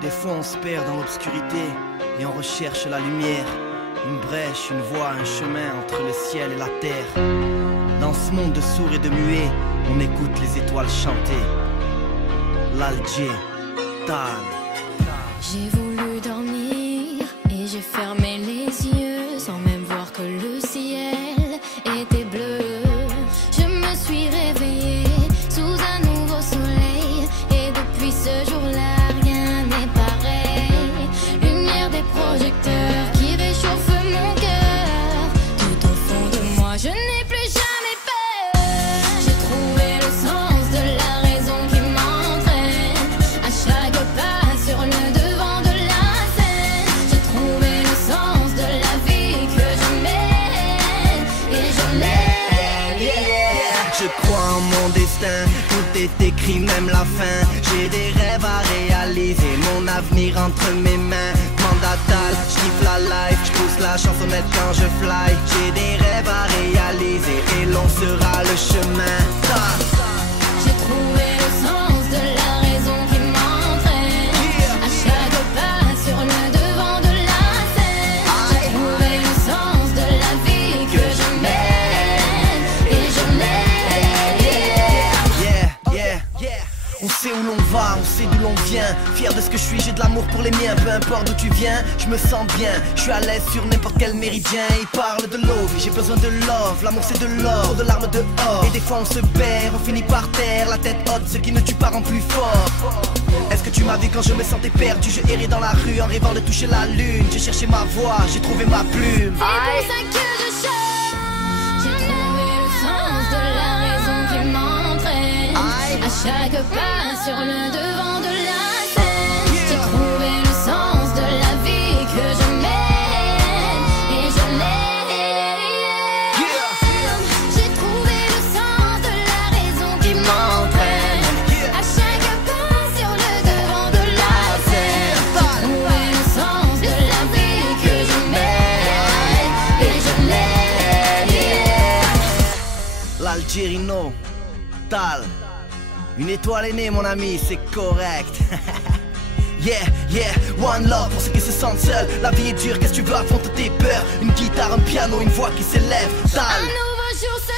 Des fois on se perd dans l'obscurité et on recherche la lumière. Une brèche, une voie, un chemin entre le ciel et la terre. Dans ce monde de sourds et de muets, on écoute les étoiles chanter. L'Alger, Tal. J'ai voulu dormir et j'ai fermé les yeux sans même voir que le ciel était bleu. Je me suis réveillée sous un nouveau soleil et depuis ce jour-là rien n'est pareil. Lumière des projecteurs qui réchauffe mon cœur. Tout au fond de moi je n'ai plus jamais peur. J'ai trouvé le sens de la raison qui m'entraîne à chaque pas sur le devant de la scène. J'ai trouvé le sens de la vie que je mène et je l'aime, yeah. Je crois en mon destin, tout est écrit, même la fin. J'ai des rêves à réaliser, mon avenir entre mes mains. Mandatal, je kiffe la life, je pousse la chansonnette quand je fly. J'ai des rêves à réaliser et long sera le chemin. J'ai trouvé le sens de la raison qui m'entraîne à chaque pas sur le devant de la scène. J'ai trouvé le sens de la vie que je mène et je l'aime. On sait où l'on va, on sait d'où l'on vient. Fier de ce que je suis, j'ai de l'amour pour les miens. Peu importe d'où tu viens, je me sens bien. Je suis à l'aise sur n'importe quel méridien. Ils parlent de love, j'ai besoin de love. L'amour c'est de l'or, trop de larmes dehors. Et des fois on se perd, on finit par terre. La tête haute, ce qui ne tue pas rend plus fort. Est-ce que tu m'as vu quand je me sentais perdu? Je errais dans la rue en rêvant de toucher la lune. J'ai cherché ma voix, j'ai trouvé ma plume. C'est pour ça que je chante. J'ai trouvé le sens de la raison qui m'entraîne à chaque pas sur le devant de la scène. J'ai trouvé le sens de la vie que je mène et je l'aime. J'ai trouvé le sens de la raison qui m'entraîne à chaque pas sur le devant de la scène. J'ai trouvé le sens de la vie que je mène et je l'aime. L'Algerino, Tal. Une étoile est née mon ami, c'est correct. One love pour ceux qui se sentent seuls. La vie est dure, qu'est-ce que tu veux, affronter tes peurs. Une guitare, un piano, une voix qui s'élève. Tal. Un nouveau jour se